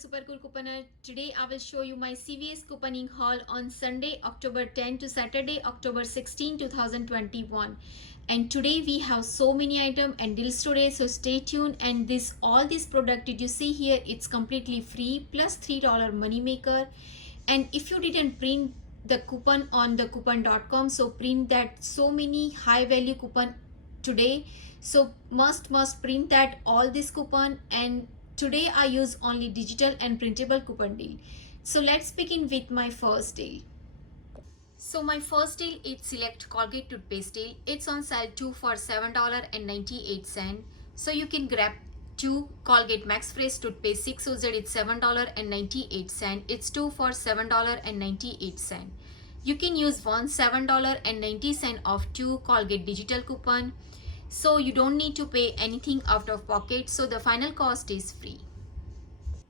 Super Cool Couponer. Today I will show you my CVS couponing haul on Sunday, October 10 to Saturday, October 16, 2021. And today we have so many items and deals today, so stay tuned. And all this product that you see here, it's completely free plus $3 money maker. And if you didn't print the coupon on the coupon.com, so print that so many high value coupon today. So must print that all this coupon. And today I use only digital and printable coupon deal. So let's begin with my first deal. So my first deal is Select Colgate toothpaste deal. It's on sale 2 for $7.98. So you can grab 2 Colgate Max Fresh toothpaste 6 OZ. It's $7.98. It's 2 for $7.98. You can use one $7.90 of 2 Colgate digital coupon. So you don't need to pay anything out of pocket, so the final cost is free.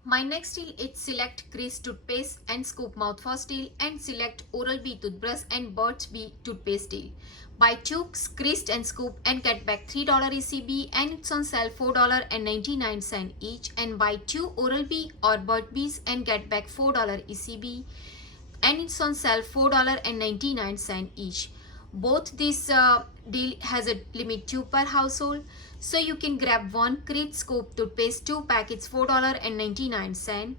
My next deal is Select Crest toothpaste and Scoop mouthwash deal and Select Oral-B toothbrush and Burt's Bee toothpaste deal. Buy 2 Crest and Scoop and get back $3 ECB, and it's on sale $4.99 each. And buy 2 Oral-B or Burt's Bees and get back $4 ECB, and it's on sale $4.99 each. Both this deal has a limit 2 per household, so you can grab 1 Crest Scoop toothpaste 2 packets $4.99.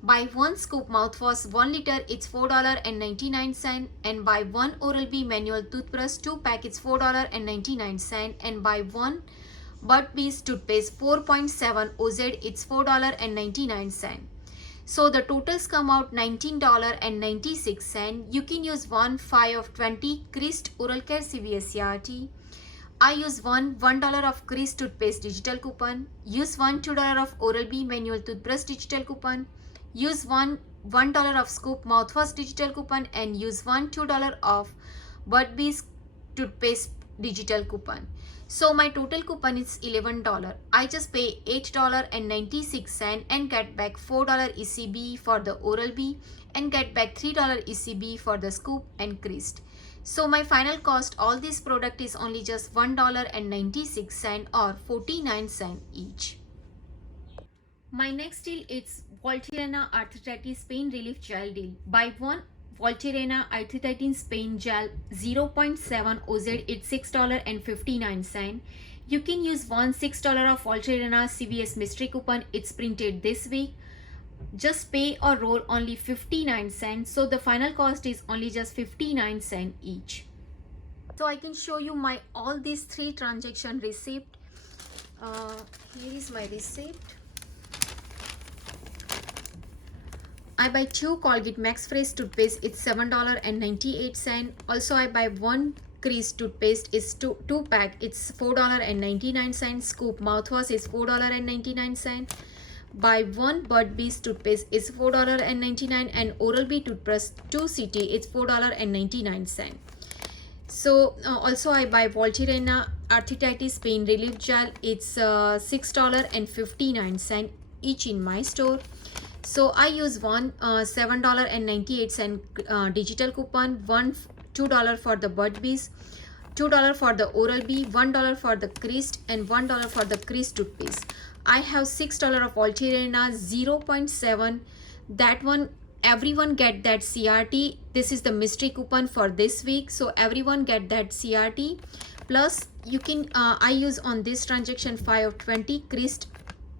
Buy 1 Scoop mouthwash 1 liter, it's $4.99. And buy 1 Oral-B manual toothbrush 2 packets $4.99. And buy 1 Burt's Bees toothpaste 4.7 OZ, it's $4.99. So the totals come out $19.96. You can use 5 of 20 Crest Oral Care CVS CRT. I use $1 of Crest toothpaste digital coupon. Use $2 of Oral-B manual toothbrush digital coupon. Use $1 of Scoop mouthwash digital coupon, and use $2 of Burt's Bees toothpaste digital coupon. So my total coupon is $11. I just pay $8.96 and get back $4 ECB for the Oral-B and get back $3 ECB for the Scoop and Crest. So my final cost all this product is only just $1.96 or 49 cents each. My next deal is Voltarena Arthritis Pain Relief Gel deal. Buy 1 Voltarena Arthritis Pain Gel 0.7 OZ, it's $6.59. You can use $6 of Voltarena CVS mystery coupon. It's printed this week. Just pay or roll only 59 cents. So the final cost is only just 59 cents each. So I can show you my all these 3 transaction receipt. Here is my receipt. I buy 2 Colgate Max Fresh toothpaste, it's $7.98. Also I buy 1 Crest toothpaste, it's 2 pack, it's $4.99. Scoop mouthwash is $4.99. Buy 1 Burt's Bees toothpaste, it's $4.99. and Oral-B toothbrush 2 CT, it's $4.99. So also I buy Voltarena Arthritis Pain Relief Gel, it's $6.59 each in my store. So I use $7.98 digital coupon, $2 for the Burt's Bees, $2 for the Oral-B, $1 for the Crest, and $1 for the Crest toothpaste. I have $6 of Voltarena 0.7. That one everyone get that CRT. This is the mystery coupon for this week, so everyone get that CRT. Plus you can I use on this transaction 5 of 20 Crest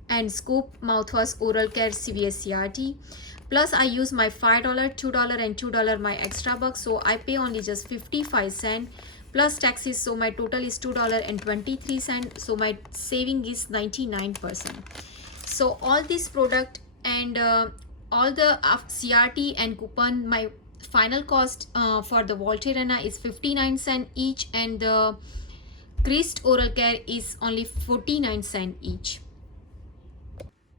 and Scoop mouthwash oral care CVS CRT. Plus I use my $5, $2 and $2 my extra bucks, so I pay only just 55 cents plus taxes, so my total is $2.23. so my saving is 99%. So all this product and all the CRT and coupon, my final cost for the Voltarena is 59 cents each, and the Crest oral care is only 49 cents each.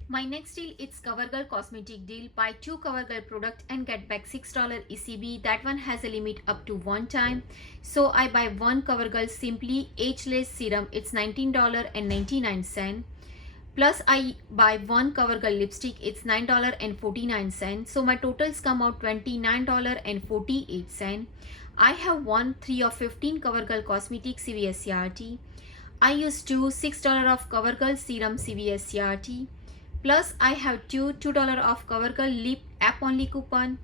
My next deal is CoverGirl cosmetic deal. Buy 2 CoverGirl product and get back $6 ECB. That one has a limit up to 1 time. So I buy 1 CoverGirl Simply Ageless Serum. It's $19.99. Plus I buy 1 CoverGirl lipstick. It's $9.49. So my totals come out $29.48. I have 3 of 15 CoverGirl cosmetic CVS CRT. I use $6 of CoverGirl serum CVS CRT. Plus I have $2 off CoverGirl lip app only coupon.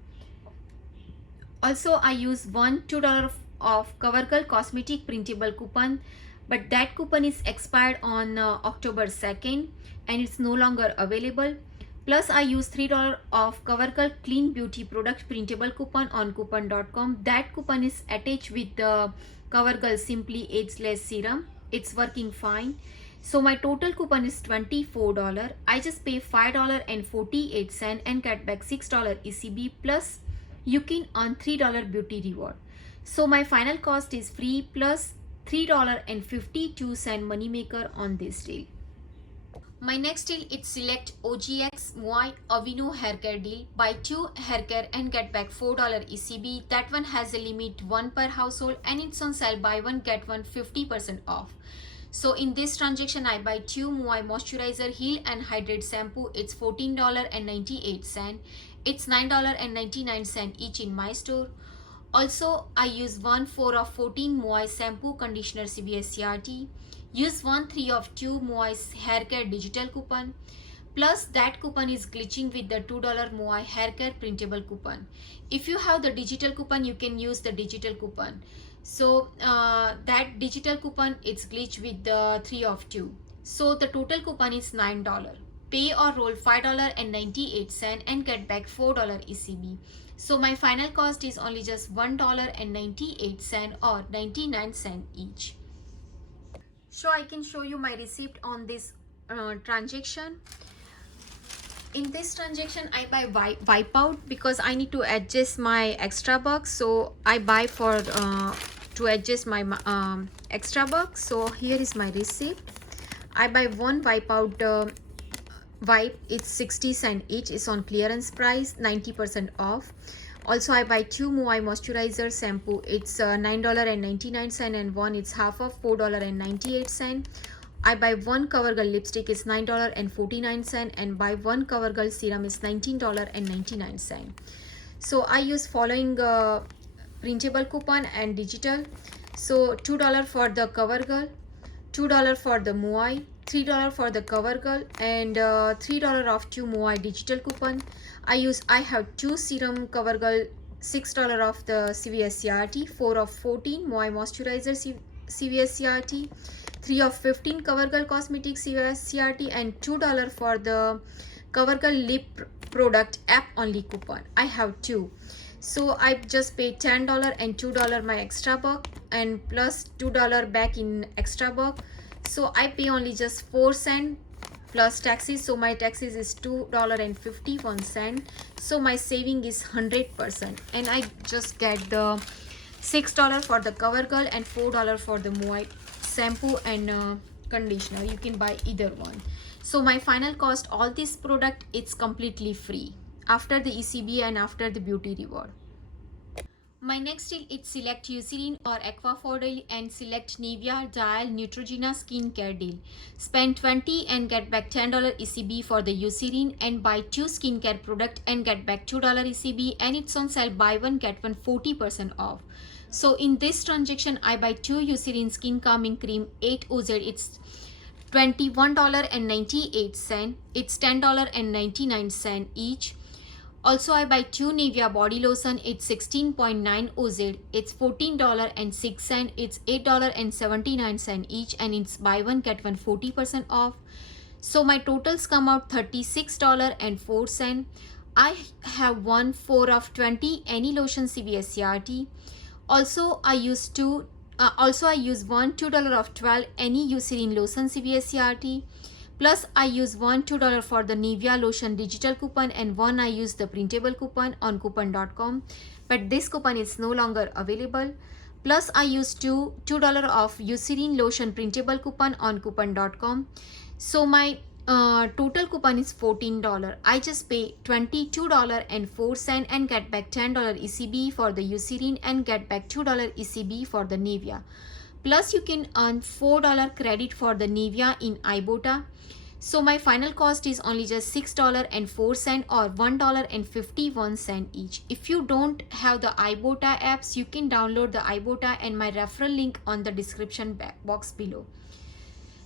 Also I use $2 of CoverGirl cosmetic printable coupon, but that coupon is expired on October 2nd and it's no longer available. Plus I use $3 of CoverGirl clean beauty product printable coupon on coupon.com. That coupon is attached with the CoverGirl Simply Ageless Serum. It's working fine. So my total coupon is $24. I just pay $5.48 and get back $6 ECB, plus you can earn $3 beauty reward. So my final cost is free plus $3.52 money maker on this deal. My next deal is select OGX Muay Avino hair care deal. Buy 2 hair care and get back $4 ECB. That one has a limit 1 per household and it's on sale. Buy 1 get 1 50% off. So in this transaction I buy 2 Muay moisturizer heal and hydrate shampoo. It's $14.98. It's $9.99 each in my store. Also I use 1/4 of 14 Muay shampoo conditioner CVS CRT. Use 1/3 of 2 Muay hair care digital coupon. Plus that coupon is glitching with the $2 Muay hair care printable coupon. If you have the digital coupon, you can use the digital coupon. So that digital coupon it's glitched with the 3 of 2. So the total coupon is $9. Pay or roll $5.98 and get back $4 ECB. So my final cost is only just $1.98 or 99 cents each. So I can show you my receipt on this transaction. In this transaction I buy Wipeout because I need to adjust my extra bucks. So I buy for to adjust my extra bucks. So here is my receipt. I buy one Wipeout wipe. It's 60 cents each. It's on clearance price, 90% off. Also I buy 2 Muay moisturizer shampoo. It's $9.99 and one it's half of $4.98. I buy 1 CoverGirl lipstick. It's $9.49 and buy 1 CoverGirl serum is $19.99. So I use following printable coupon and digital. So $2 for the CoverGirl, $2 for the Muay, $3 for the CoverGirl, and $3 off 2 Muay digital coupon. I have 2 serum CoverGirl, $6 off the CVS CRT, 4 of 14 Muay moisturizer CVS CRT, 3 of 15 CoverGirl cosmetic CVS CRT, and $2 for the CoverGirl lip product app only coupon. I have 2. So I just pay $10 and $2 my extra buck and plus $2 back in extra buck. So I pay only just 4 cents plus taxes. So my taxes is $2.51. So my saving is 100%, and I just get the $6 for the CoverGirl and $4 for the Muay shampoo and conditioner. You can buy either one. So my final cost, all this product, it's completely free after the ECB and after the beauty reward. My next deal is select Eucerin or Aquaphor and select Nivea Dial Neutrogena skincare deal. Spend $20 and get back $10 ECB for the Eucerin and buy 2 skincare product and get back $2 ECB, and it's on sale. Buy 1 get 1 40% off. So in this transaction I buy 2 Eucerin skin calming cream 8 OZ. It's $21.98. It's $10.99 each. Also I buy 2 Nivea body lotion. It's 16.9 OZ. It's $14.06. It's $8.79 each, and it's buy 1 get 1 40% off. So my totals come out $36.04. I have 1/4 of 20 any lotion CVS CRT. Also I use $2 of 12 any Eucerin lotion CVS CRT. Plus I use $2 for the Nivea lotion digital coupon and one I use the printable coupon on coupon.com, but this coupon is no longer available. Plus I use $2 of Eucerin lotion printable coupon on coupon.com. So my total coupon is $14. I just pay $22.04 and get back $10 ECB for the Eucerin and get back $2 ECB for the Nivea. Plus you can earn $4 credit for the Nivea in Ibotta. So my final cost is only just $6.04 or $1.51 each. If you don't have the Ibotta apps, you can download the Ibotta and my referral link on the description box below.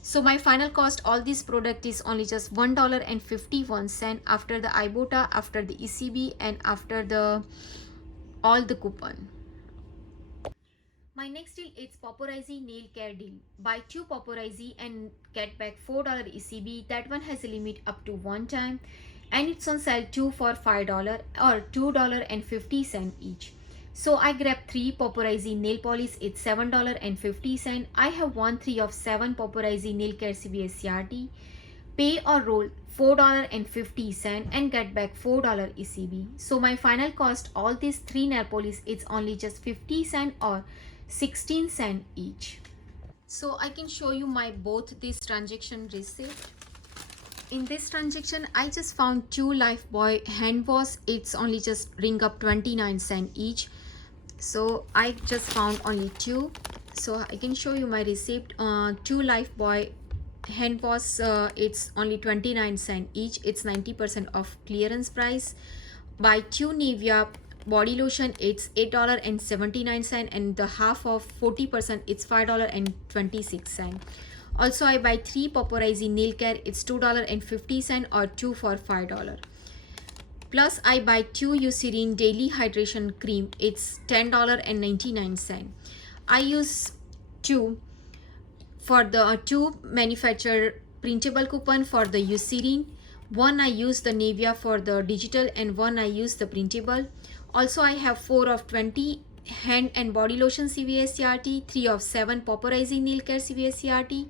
So my final cost all this product is only just $1.51 after the Ibotta, after the ECB, and after the all the coupon. My next deal is Paparazzi nail care deal. Buy 2 Paparazzi and get back $4 ECB. That one has a limit up to 1 time, and it's on sale 2 for $5 or $2.50 each. So I grabbed 3 Paparazzi nail polish. It's $7.50. I have won 3 of 7 Paparazzi nail care CVS CRT. Pay or roll $4.50 and get back $4 ECB. So my final cost all these 3 nail polish is only just 50 cents or 16 cents each. So I can show you my both this transaction receipt. In this transaction I just found 2 Lifebuoy hand wash. It's only just ring up 29 cents each. So I just found only 2. So I can show you my receipt. 2 Lifebuoy hand wash, it's only 29 cents each. It's 90% off clearance price. Buy 2 Nivea body lotion, it's $8.79, and the half of 40%, it's $5.26. Also I buy 3 Paparazzi nail care, it's $2.50 or 2 for $5. Plus I buy 2 Eucerin daily hydration cream, it's $10.99. I use 2 for the 2 manufacturer printable coupon for the Eucerin. One I use the Nivea for the digital and one I use the printable. Also I have 4 of 20 hand and body lotion CVS CRT, 3 of 7 Paparazzi nail care CVS CRT,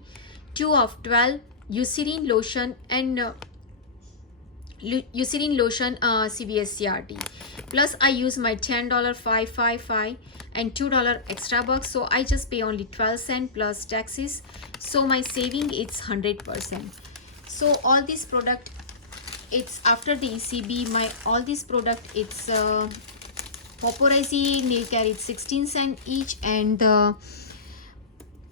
2 of 12 Eucerin lotion and Eucerin lotion CVS CRT. Plus I use my $10.555 and $2 extra bucks, so I just pay only 12 cents plus taxes. So my saving is 100%. So all this product, it's after the ECB, my all this product, it's Paparazzi nail care, it's 16 cents each, and the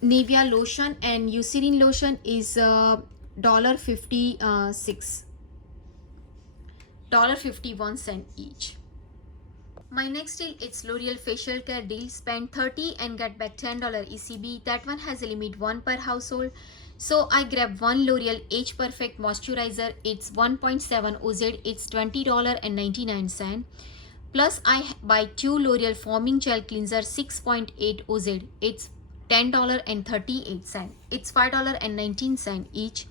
Nivea lotion and Eucerin lotion is $1.51 each. My next deal, it's L'Oreal facial care deal. Spend 30 and get back $10 ECB. That one has a limit 1 per household. So I grab 1 L'Oreal Age Perfect moisturizer. It's 1.7 OZ. It's $20.99. Plus I buy 2 L'Oreal foaming gel cleanser 6.8 OZ. It's $10.38. It's $5.19 each.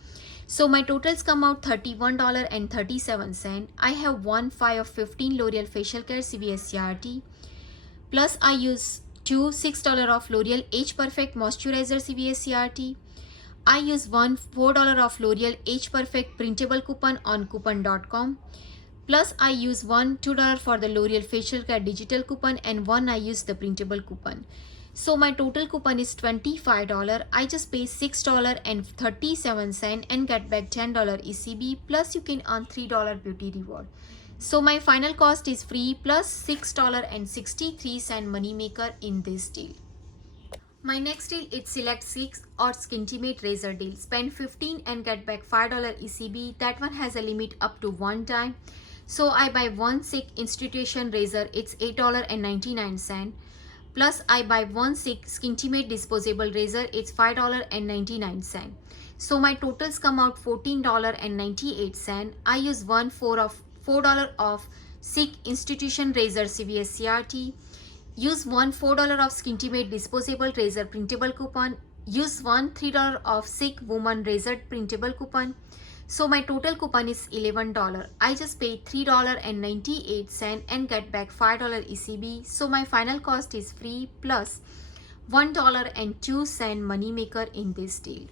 So my totals come out $31.37. I have 1 5 of 15 L'Oreal facial care CVS CRT. Plus I use 2 $6 of L'Oreal Age Perfect moisturizer CVS CRT. I use 1 $4 of L'Oreal Age Perfect printable coupon on coupon.com. Plus I use 1 $2 for the L'Oreal facial care digital coupon and 1 I use the printable coupon. So my total coupon is $25. I just pay $6.37 and get back $10 ECB, plus you can earn $3 beauty reward. So my final cost is free plus $6.63 money maker in this deal. My next deal is Select 6 or Skintimate razor deal. Spend 15 and get back $5 ECB. That one has a limit up to 1 time. So I buy 1 Silk Institution razor, it's $8.99. Plus I buy 1 Skintimate disposable razor, it's $5.99. So my totals come out $14.98. I use 1 4 of $4 of Silk Institution razor CVS CRT. Use 1 $4 of Skintimate disposable razor printable coupon. Use 1 $3 of Silk Woman razor printable coupon. So my total coupon is $11. I just paid $3.98 and get back $5 ECB. So my final cost is free plus $1.02 money maker in this deal.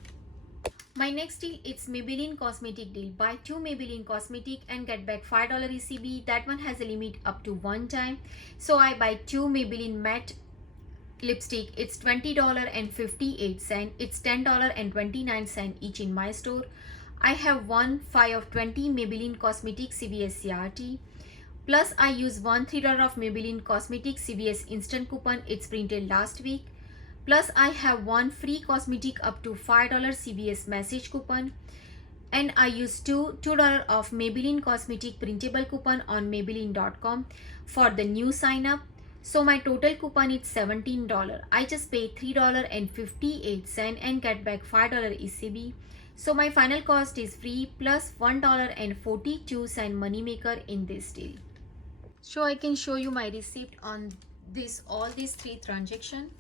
My next deal, it's Maybelline cosmetic deal. Buy 2 Maybelline cosmetic and get back $5 ECB. That one has a limit up to 1 time. So I buy 2 Maybelline matte lipstick. It's $20.58. It's $10.29 each in my store. I have 1 5 of 20 Maybelline Cosmetic CVS CRT. Plus I use 1 $3 of Maybelline Cosmetic CVS instant coupon. It's printed last week. Plus I have 1 free cosmetic up to $5 CVS message coupon. And I use $2 of Maybelline Cosmetic printable coupon on Maybelline.com for the new sign up. So my total coupon is $17. I just pay $3.58 and get back $5 ECB. So my final cost is free plus $1.42 moneymaker in this deal. So I can show you my receipt on all these three transactions.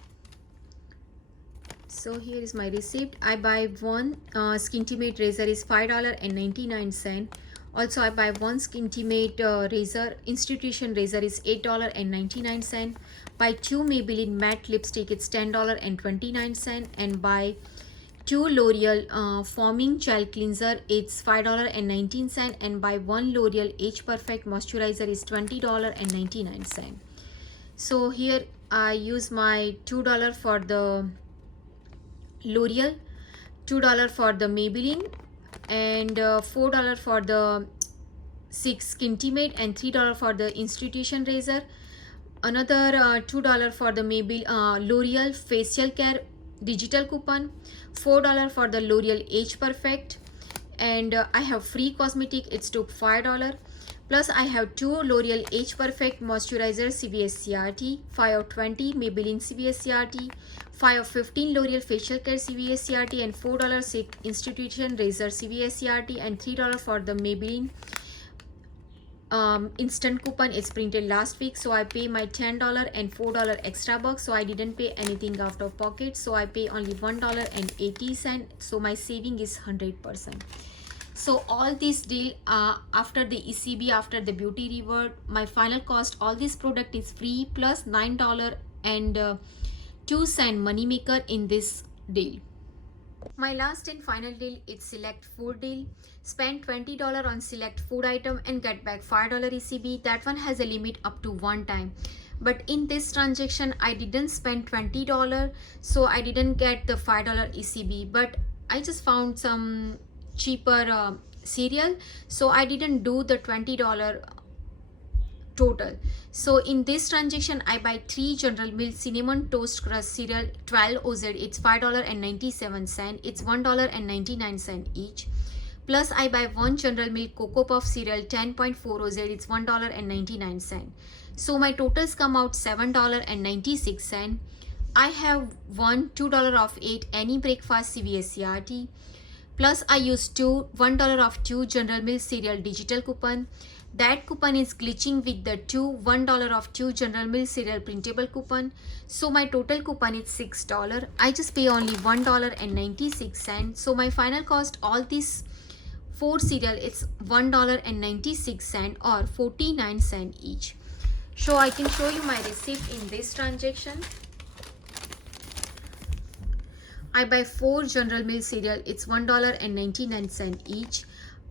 So here is my receipt. I buy one Skintimate razor is $5.99. Also I buy one Skintimate razor, institution razor is $8.99. Buy two Maybelline matte lipstick, it's $10.29. And buy two L'Oreal foaming gel cleanser, it's $5.19. And buy one L'Oreal Age Perfect moisturizer is $20.99. So here I use my $2 for the L'Oreal, $2 for the Maybelline, and $4 for the Skintimate, and $3 for the institution razor. Another $2 for the Maybelline L'Oreal facial care digital coupon, $4 for the L'Oreal Age Perfect, and I have free cosmetic, it's took $5. Plus I have two L'Oreal Age Perfect moisturizer CVS CRT, 5 of 20 Maybelline CVS CRT, 5 of 15 L'Oreal facial care CVS CRT, and $4 institution razor CVS CRT, and $3 for the Maybelline instant coupon is printed last week. So I pay my $10 and $4 extra bucks, so I didn't pay anything out of pocket, so I pay only $1.80. So my saving is 100%. So all this deal after the ECB, after the beauty reward, my final cost all this product is free plus $9.02 moneymaker in this deal. My last and final deal is select food deal. Spend $20 on select food item and get back $5 ECB. That one has a limit up to one time. But in this transaction, I didn't spend $20, so I didn't get the $5 ECB. But I just found some cheaper cereal, so I didn't do the $20 total. So in this transaction, I buy 3 General Mills Cinnamon Toast Crust cereal 12 OZ, it's $5.97, it's $1.99 each. Plus I buy 1 General Mills Cocoa Puff cereal 10.4 OZ, it's $1.99. So my totals come out $7.96. I have one $2 off 8 any breakfast CVS CRT. Plus I use $1 off 2 General Mills cereal digital coupon. That coupon is glitching with the $1 off 2 General Mills cereal printable coupon. So my total coupon is $6. I just pay only $1.96. So my final cost all these 4 cereal it's $1.96 or 49 cents each. So I can show you my receipt in this transaction. I buy 4 General Mills cereal, it's $1.99 each.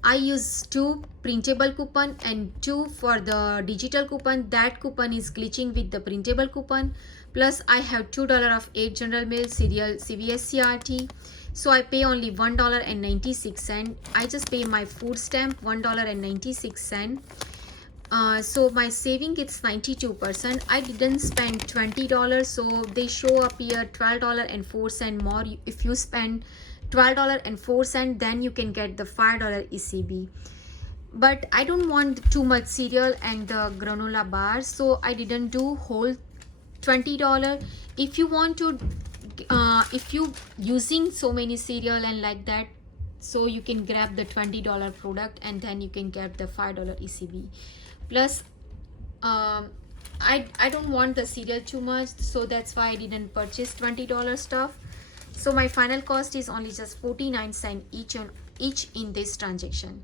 I use 2 printable coupon and 2 for the digital coupon. That coupon is glitching with the printable coupon. Plus I have $2 of 8 General Mills cereal CVS CRT. So I pay only $1.96. I just pay my food stamp $1.96. So my saving it's 92%. I didn't spend $20, so they show up here $12.04 more. If you spend $12.04, then you can get the $5 ECB. But I don't want too much cereal and the granola bars, so I didn't do whole $20. If you want to if you using so many cereal and like that, so you can grab the $20 product and then you can get the $5 ECB. Plus I don't want the cereal too much, so that's why I didn't purchase $20 stuff. So my final cost is only just 49 cents each in this transaction.